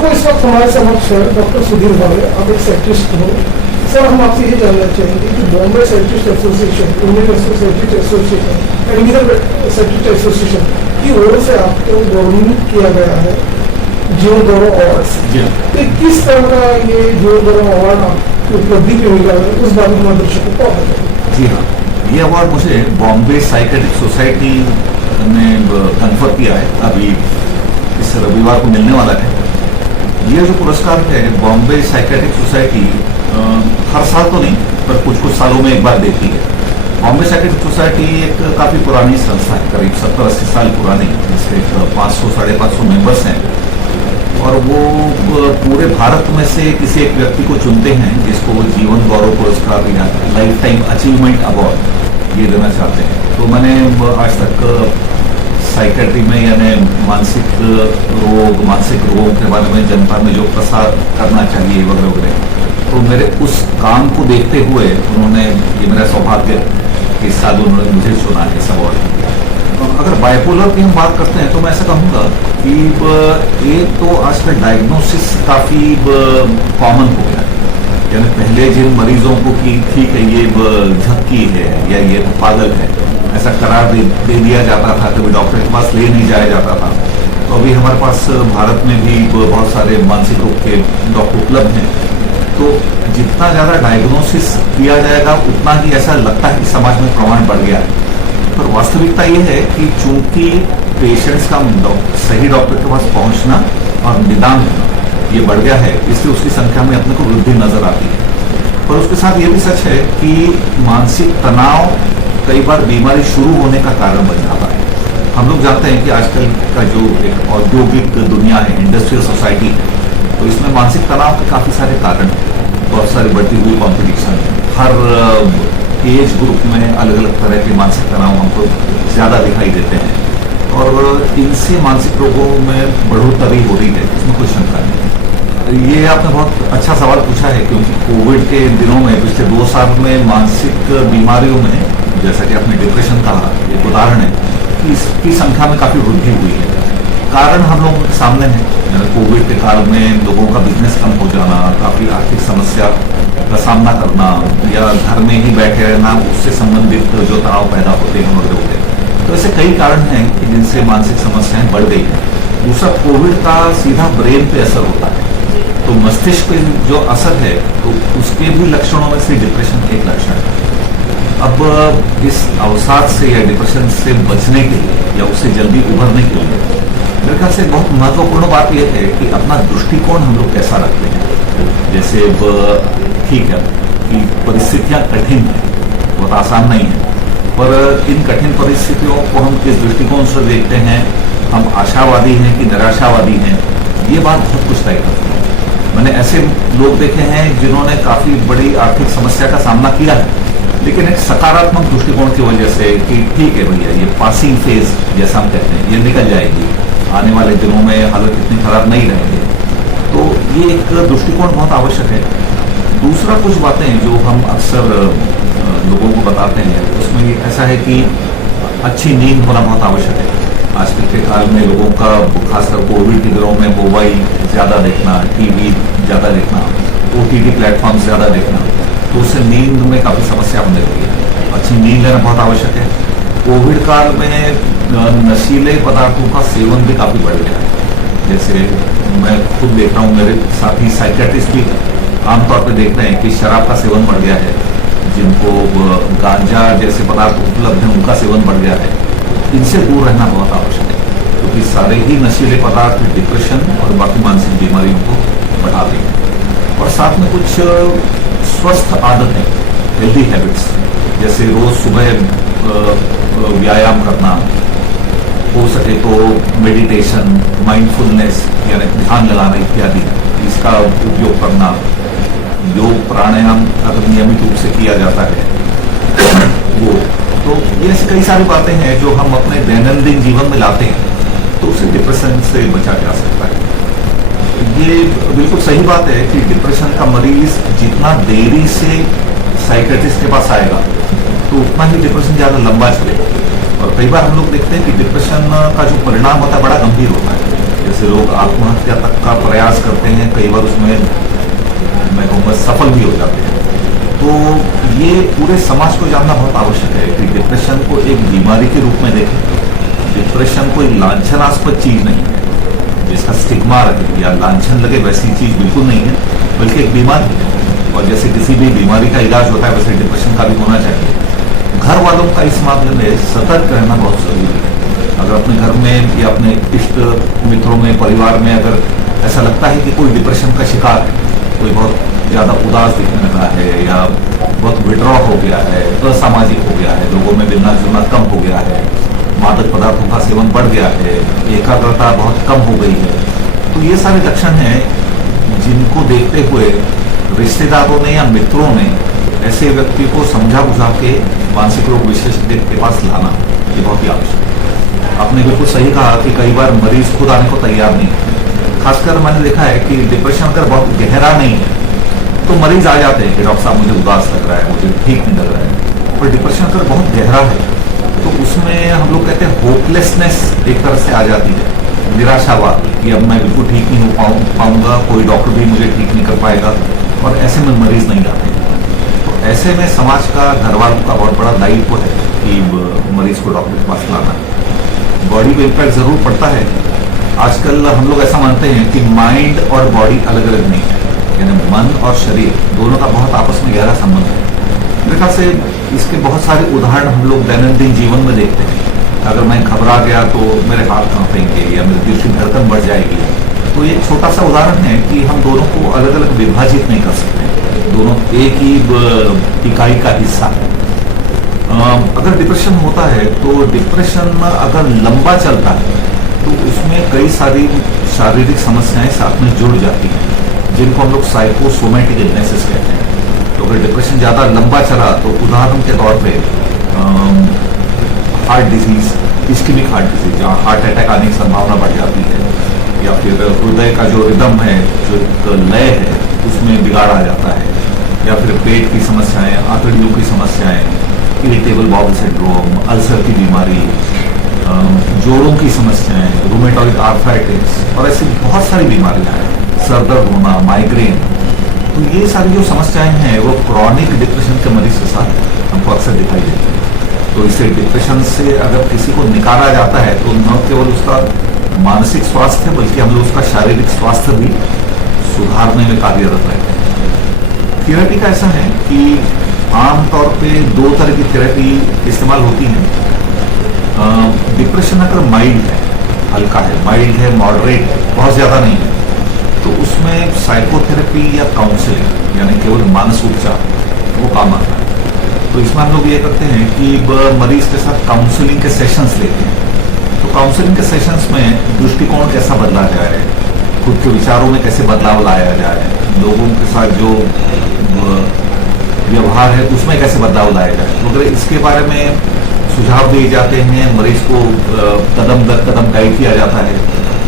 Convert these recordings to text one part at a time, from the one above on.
दर्शकों, इस वक्त हमारे समक्ष डॉक्टर सुधीर भावे, आप एक साइकिट्रिस्ट हो। सर, हम आपसे ये जानना चाहेंगे कि Bombay psychiatrist association, universal psychiatrist association and इधर साइकिट्रिस्ट एसोसिएशन की ओर से आपको गौरवान्वित किया गया है जीवन गौरव अवार्ड से। तो किस तरह का ये जीवन गौरव अवार्ड आपकी उपलब्धि पे मिला है, उस बारे में हमारे दर्शकों को बताइए। जी हाँ, ये अवार्ड मुझे बॉम्बे साइकिट्रिक सोसाइटी ने कन्फर किया है, अभी इस रविवार को मिलने वाला है। ये जो पुरस्कार है बॉम्बे साइकिट्रिक सोसाइटी हर साल तो नहीं पर कुछ कुछ सालों में एक बार देती है। बॉम्बे साइकिट्रिक सोसाइटी एक काफ़ी पुरानी संस्था है, करीब 70-80 साल पुरानी, जिसके 500-550 मेंबर्स हैं। और वो पूरे भारत में से किसी एक व्यक्ति को चुनते हैं जिसको वो जीवन गौरव पुरस्कार या लाइफ टाइम अचीवमेंट अवार्ड ये देना चाहते हैं। तो मैंने आज तक साइकेट्री में यानी मानसिक रोगों के बारे में जनता में जो प्रसार करना चाहिए वगैरह वगैरह, तो मेरे उस काम को देखते हुए उन्होंने, ये मेरा सौभाग्य कि इस साल उन्होंने मुझे चुना है इस अवार्ड। अगर बाइपोलर की हम बात करते हैं तो मैं ऐसा कहूँगा कि एक तो आजकल डायग्नोसिस काफ़ी कॉमन हो गया है। यानी पहले जिन मरीजों को कि ठीक है ये झक्की है या ये पागल है ऐसा करार दे दिया जाता था, कभी डॉक्टर के पास ले नहीं जाया जाता था। तो अभी हमारे पास भारत में भी बहुत सारे मानसिक रोग के डॉक्टर उपलब्ध हैं। तो जितना ज़्यादा डायग्नोसिस किया जाएगा उतना ही ऐसा लगता है कि समाज में प्रमाण बढ़ गया है। पर वास्तविकता ये है कि चूंकि पेशेंट्स का सही डॉक्टर के पास पहुंचना और निदान ये बढ़ गया है, इसलिए उसकी संख्या में अपने को वृद्धि नजर आती है। पर उसके साथ ये भी सच है कि मानसिक तनाव कई बार बीमारी शुरू होने का कारण बन जाता है। हम लोग जानते हैं कि आजकल का जो एक औद्योगिक दुनिया है, इंडस्ट्रियल सोसाइटी है, तो इसमें मानसिक तनाव के काफ़ी सारे कारण हैं। बहुत सारी बढ़ती हुई कॉम्पिटिशन, हर एज ग्रुप में अलग अलग तरह के मानसिक तनाव हमको ज़्यादा दिखाई देते हैं और इनसे मानसिक रोगों में बढ़ोतरी हो रही है, इसमें कोई शंका नहीं है। ये आपने बहुत अच्छा सवाल पूछा है, क्योंकि कोविड के दिनों में पिछले 2 साल में मानसिक बीमारियों में, जैसा कि आपने डिप्रेशन कहा, एक उदाहरण है कि इसकी संख्या में काफ़ी वृद्धि हुई है। कारण हम लोगों के सामने है। कोविड के काल में लोगों का बिजनेस कम हो जाना, काफ़ी आर्थिक समस्या का सामना करना या घर में ही बैठे रहना, उससे संबंधित जो तनाव पैदा होते हैं वगैरह वगैरह। तो ऐसे कई कारण हैं कि जिनसे मानसिक समस्याएं बढ़ गई हैं। दूसरा, कोविड का सीधा ब्रेन पे असर होता है, तो मस्तिष्क पे जो असर है तो उसके भी लक्षणों में से डिप्रेशन एक लक्षण है। अब इस अवसाद से या डिप्रेशन से बचने के लिए या उससे जल्दी उभरने के लिए मेरे ख्याल से बहुत महत्वपूर्ण बात यह है कि अपना दृष्टिकोण हम लोग कैसा रखते हैं। जैसे ठीक है कि परिस्थितियाँ कठिन हैं, बहुत आसान नहीं है, पर इन कठिन परिस्थितियों को हम किस दृष्टिकोण से देखते हैं, हम आशावादी हैं कि निराशावादी हैं, ये बात बहुत कुछ तय करती है। मैंने ऐसे लोग देखे हैं जिन्होंने काफ़ी बड़ी आर्थिक समस्या का सामना किया है, लेकिन एक सकारात्मक दृष्टिकोण की वजह से कि ठीक है भैया ये पासिंग फेज जैसा हम कहते हैं, ये निकल जाएगी, आने वाले दिनों में हालत इतनी खराब नहीं रहेगी। तो ये एक दृष्टिकोण बहुत आवश्यक है। दूसरा, कुछ बातें जो हम अक्सर लोगों को बताते हैं उसमें ये ऐसा है कि अच्छी नींद होना बहुत आवश्यक है। आजकल के काल में लोगों का, खासकर कोविड के दिनों में, मोबाइल ज़्यादा देखना, टीवी ज़्यादा देखना, OTT प्लेटफॉर्म ज़्यादा देखना, तो उससे नींद में काफ़ी समस्या होने लगी है। अच्छी नींद लेना बहुत आवश्यक है। कोविड काल में नशीले पदार्थों का सेवन भी काफ़ी बढ़ गया है। जैसे मैं खुद देख रहा हूँ, मेरे साथी साइकेट्रिस्ट भी आमतौर पर देख रहे हैं कि शराब का सेवन बढ़ गया है, जिनको गांजा जैसे पदार्थ उपलब्ध हैं उनका सेवन बढ़ गया है। इनसे दूर रहना बहुत आवश्यक है, क्योंकि सारे ही नशीले पदार्थ डिप्रेशन और बाकी मानसिक बीमारियों को बढ़ा देंगे। और साथ में कुछ स्वस्थ आदतें, हेल्दी हैबिट्स, जैसे रोज सुबह व्यायाम करना, हो सके तो मेडिटेशन, माइंडफुलनेस यानी ध्यान लगाना इत्यादि, इसका उपयोग करना, योग प्राणायाम अगर नियमित रूप से किया जाता है वो, तो ये कई सारी बातें हैं जो हम अपने दैनंदिन जीवन में लाते हैं तो उसे डिप्रेशन से बचा जा सकता है। ये बिल्कुल सही बात है कि डिप्रेशन का मरीज जितना देरी से साइकेट्रिस्ट के पास आएगा तो उतना ही डिप्रेशन ज़्यादा लंबा चलेगा। और कई बार हम लोग देखते हैं कि डिप्रेशन का जो परिणाम होता है बड़ा गंभीर होता है। जैसे लोग आत्महत्या तक का प्रयास करते हैं, कई बार उसमें मैं कहूँगा सफल भी हो जाते हैं। तो ये पूरे समाज को जानना बहुत आवश्यक है कि डिप्रेशन को एक बीमारी के रूप में देखें। डिप्रेशन कोई लांछनास्पद चीज नहीं है जिसका स्टिग्मा रहे या लांछन लगे, वैसी चीज बिल्कुल नहीं है, बल्कि एक बीमारी है। और जैसे किसी भी बीमारी का इलाज होता है वैसे डिप्रेशन का भी होना चाहिए। घर वालों का इस मामले में सतर्क रहना बहुत जरूरी है। अगर अपने घर में या अपने इष्ट मित्रों में, परिवार में अगर ऐसा लगता है कि कोई डिप्रेशन का शिकार है, कोई बहुत ज़्यादा उदास दिखने लगा है या बहुत विड्रॉ हो गया है, असामाजिक हो गया है, लोगों में मिलना जुलना कम हो गया है, मादक पदार्थों का सेवन बढ़ गया है, एकाग्रता बहुत कम हो गई है, तो ये सारे लक्षण हैं जिनको देखते हुए रिश्तेदारों ने या मित्रों ने ऐसे व्यक्ति को समझा बुझा के मानसिक रोग विशेषज्ञ के पास लाना ये बहुत ही आवश्यक है। आपने बिल्कुल सही कहा कि कई बार मरीज खुद आने को तैयार नहीं है। खासकर मैंने देखा है कि डिप्रेशन अगर बहुत गहरा नहीं है तो मरीज आ जाते हैं कि डॉक्टर साहब मुझे उदास लग रहा है, मुझे ठीक नहीं लग रहा है। पर डिप्रेशन अगर बहुत गहरा है तो उसमें हम लोग कहते हैं होपलेसनेस एक तरह से आ जाती है, निराशावाद कि अब मैं बिल्कुल ठीक नहीं हो पाऊंगा, कोई डॉक्टर भी मुझे ठीक नहीं कर पाएगा, और ऐसे में मरीज नहीं आते। तो ऐसे में समाज का, घर वालों का बहुत बड़ा दायित्व है कि मरीज को डॉक्टर के पास लाना है। बॉडी पे इम्पैक्ट जरूर पड़ता है। आजकल हम लोग ऐसा मानते हैं कि माइंड और बॉडी अलग अलग नहीं है, यानी मन और शरीर दोनों का बहुत आपस में गहरा संबंध है। मेरे ख्याल से इसके बहुत सारे उदाहरण हम लोग दैनंदिन जीवन में देखते हैं। अगर मैं घबरा गया तो मेरे हाथ कांपेंगे या मेरे दिल की धड़कन बढ़ जाएगी। तो ये छोटा सा उदाहरण है कि हम दोनों को अलग अलग विभाजित नहीं कर सकते, दोनों एक ही इकाई का हिस्सा है। अगर डिप्रेशन होता है तो डिप्रेशन अगर लंबा चलता है तो उसमें कई सारी शारीरिक समस्याएं साथ में जुड़ जाती हैं, जिनको हम लोग साइकोसोमैटिक इलनेसेस कहते हैं। तो अगर डिप्रेशन ज़्यादा लंबा चला तो उदाहरण के तौर पे heart disease, ischaemic heart disease, जहाँ हार्ट अटैक आने की संभावना बढ़ जाती है, या फिर हृदय का जो रिदम है, जो एक लय है, उसमें बिगाड़ आ जाता है, या फिर पेट की समस्याएं, आंतड़ियों की समस्याएं, इरिटेबल बाउल सिंड्रोम, अल्सर की बीमारी, जोड़ों की समस्याएं, रूमेटॉइड आर्थराइटिस और ऐसी बहुत सारी बीमारियां हैं, सर दर्द होना, माइग्रेन। तो ये सारी जो समस्याएं हैं वो क्रॉनिक डिप्रेशन के मरीज के साथ हमको अक्सर दिखाई देती है। तो इसे डिप्रेशन से अगर किसी को निकाला जाता है तो न केवल उसका मानसिक स्वास्थ्य बल्कि हम लोग उसका शारीरिक स्वास्थ्य भी सुधारने में कार्यरत रहते हैं। थेरेपी का ऐसा है कि आमतौर पे दो तरह की थेरेपी इस्तेमाल होती है। डिप्रेशन अगर माइल्ड है, हल्का है, माइल्ड है, मॉडरेट है, बहुत ज़्यादा नहीं है, तो उसमें साइकोथेरेपी या काउंसलिंग यानी केवल मानस उपचार वो काम आता है। तो इसमें हम लोग ये करते हैं कि मरीज के साथ काउंसलिंग के सेशंस लेते हैं। तो काउंसलिंग के सेशंस में दृष्टिकोण कैसा बदला जाए, खुद के विचारों में कैसे बदलाव लाया जाए, लोगों के साथ जो व्यवहार है उसमें कैसे बदलाव लाया जाए, तो अगर इसके बारे में सुझाव दिए जाते हैं, मरीज को कदम दर कदम गाइड किया जाता है,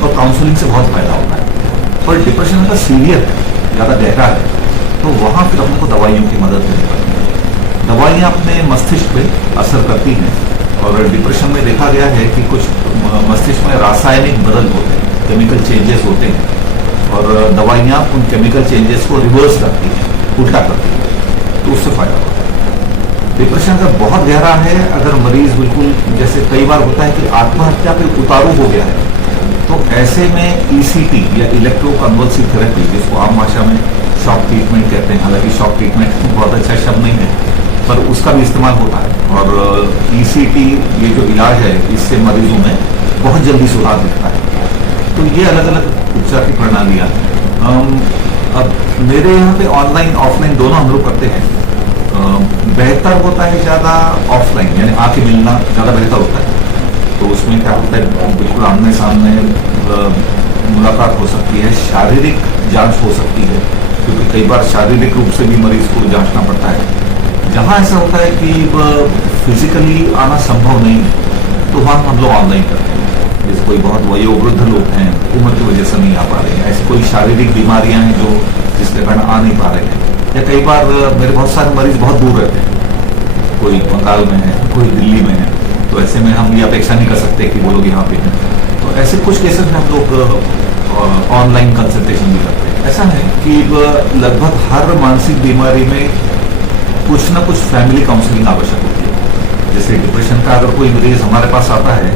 और काउंसलिंग से बहुत फायदा होता है। पर डिप्रेशन का सीवियर है, ज़्यादा गहरा है, तो वहाँ फिर हमको दवाइयों की मदद लेनी पड़ती है। दवाइयाँ अपने मस्तिष्क पे असर करती हैं, और डिप्रेशन में देखा गया है कि कुछ मस्तिष्क में रासायनिक बदल होते हैं, केमिकल चेंजेस होते हैं, और दवाइयाँ उन केमिकल चेंजेस को रिवर्स करती हैं, उल्टा करती हैं, तो उससे फायदा होता है। डिप्रेशन अगर बहुत गहरा है, अगर मरीज बिल्कुल जैसे कई बार होता है कि आत्महत्या पे उतारू हो गया है, तो ऐसे में ECT या इलेक्ट्रोकन्वल्सिव थेरेपी, जिसको आम भाषा में शॉक ट्रीटमेंट कहते हैं, हालांकि शॉक ट्रीटमेंट बहुत अच्छा शब्द नहीं है, पर उसका भी इस्तेमाल होता है। और ECT ये जो इलाज है, इससे मरीजों में बहुत जल्दी सुधार दिखता है। तो ये अलग अलग उपचार की प्रणालियाँ हैं। अब मेरे यहाँ पे ऑनलाइन ऑफलाइन दोनों हम लोग करते हैं। बेहतर होता है ज़्यादा ऑफलाइन, यानी आके मिलना ज़्यादा बेहतर होता है। तो उसमें क्या होता है, बिल्कुल आमने सामने मुलाकात हो सकती है, शारीरिक जांच हो सकती है, क्योंकि कई बार शारीरिक रूप से भी मरीज को जांचना पड़ता है। जहाँ ऐसा होता है कि फिजिकली आना संभव नहीं है, तो वहाँ हम लोग ऑनलाइन करते हैं। जैसे कोई बहुत वयोवृद्ध लोग हैं, उम्र की वजह से नहीं आ पा रहे हैं, ऐसी कोई शारीरिक बीमारियाँ हैं जो जिसके कारण आ नहीं पा रहे हैं, या कई बार मेरे बहुत सारे मरीज बहुत दूर रहते हैं, कोई बंगाल में है, कोई दिल्ली में है, तो ऐसे में हम ये अपेक्षा नहीं कर सकते कि वो लोग यहाँ पे हैं। तो ऐसे कुछ केसेस में हम लोग ऑनलाइन कंसल्टेशन भी करते हैं। ऐसा है कि लगभग हर मानसिक बीमारी में कुछ ना कुछ फैमिली काउंसलिंग आवश्यक होती है। जैसे डिप्रेशन का अगर कोई मरीज हमारे पास आता है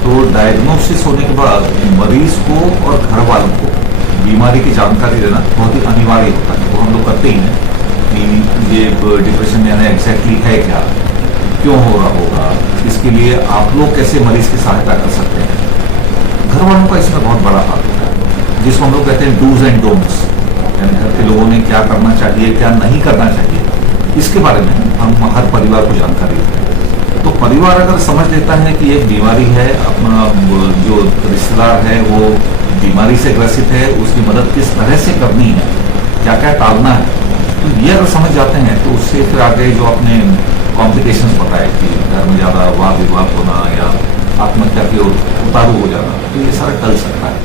तो डायग्नोसिस होने के बाद मरीज को और घर वालों को बीमारी की जानकारी देना बहुत ही अनिवार्य होता है। वो हम लोग करते ही हैं कि ये डिप्रेशन यानी एग्जैक्टली है क्या, क्यों हो रहा होगा, इसके लिए आप लोग कैसे मरीज की सहायता कर सकते हैं। घर वालों का इसमें बहुत बड़ा हाथ होता है, जिसको हम लोग कहते हैं डूज एंड डोंट्स, यानी घर के लोगों ने क्या करना चाहिए क्या नहीं करना चाहिए, इसके बारे में हम हर परिवार को जानकारी देते हैं। तो परिवार अगर समझ लेता है कि एक बीमारी है, अपना जो रिश्तेदार है वो बीमारी से ग्रसित है, उसकी मदद किस तरह से करनी है, क्या क्या टालना है, तो ये अगर समझ जाते हैं तो उससे फिर आगे जो अपने कॉम्प्लिकेशंस बताए कि घर में ज़्यादा वाद विवाद होना या आत्महत्या की ओर उतारू हो जाना, तो ये सारा टल सकता है।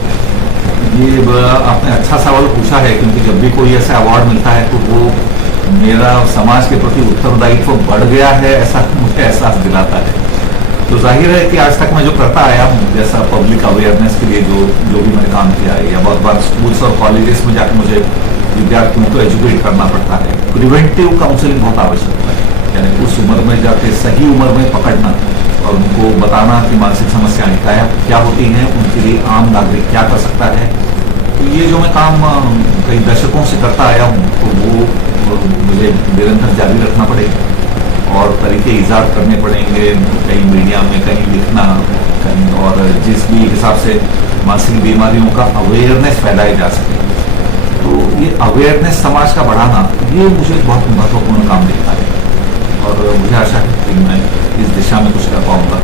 ये आपने अच्छा सवाल पूछा है, क्योंकि जब भी कोई ऐसा अवार्ड मिलता है तो वो मेरा समाज के प्रति उत्तरदायित्व बढ़ गया है ऐसा मुझे एहसास दिलाता है। तो जाहिर है कि आज तक मैं जो करता आया हूँ, जैसा पब्लिक अवेयरनेस के लिए जो भी मैंने काम किया है, या बहुत बार स्कूल्स और कॉलेजेस में जाकर मुझे विद्यार्थियों को एजुकेट करना पड़ता है। प्रिवेंटिव काउंसलिंग बहुत आवश्यक है, यानी उस उम्र में जाके सही उम्र में पकड़ना और उनको बताना कि मानसिक समस्याएं क्या होती हैं, उनके लिए आम नागरिक क्या कर सकता है। तो ये जो मैं काम कई दशकों से करता आया हूँ, तो वो मुझे निरंतर जारी रखना पड़ेगा और तरीके ईजाद करने पड़ेंगे, कहीं मीडिया में कहीं लिखना, कहीं और जिस भी हिसाब से मानसिक बीमारियों का अवेयरनेस फैलाया जा सके। तो ये अवेयरनेस समाज का बढ़ाना, ये मुझे बहुत महत्वपूर्ण काम दिखता है और मुझे आशा है कि मैं इस दिशा में कुछ कर पाऊंगा।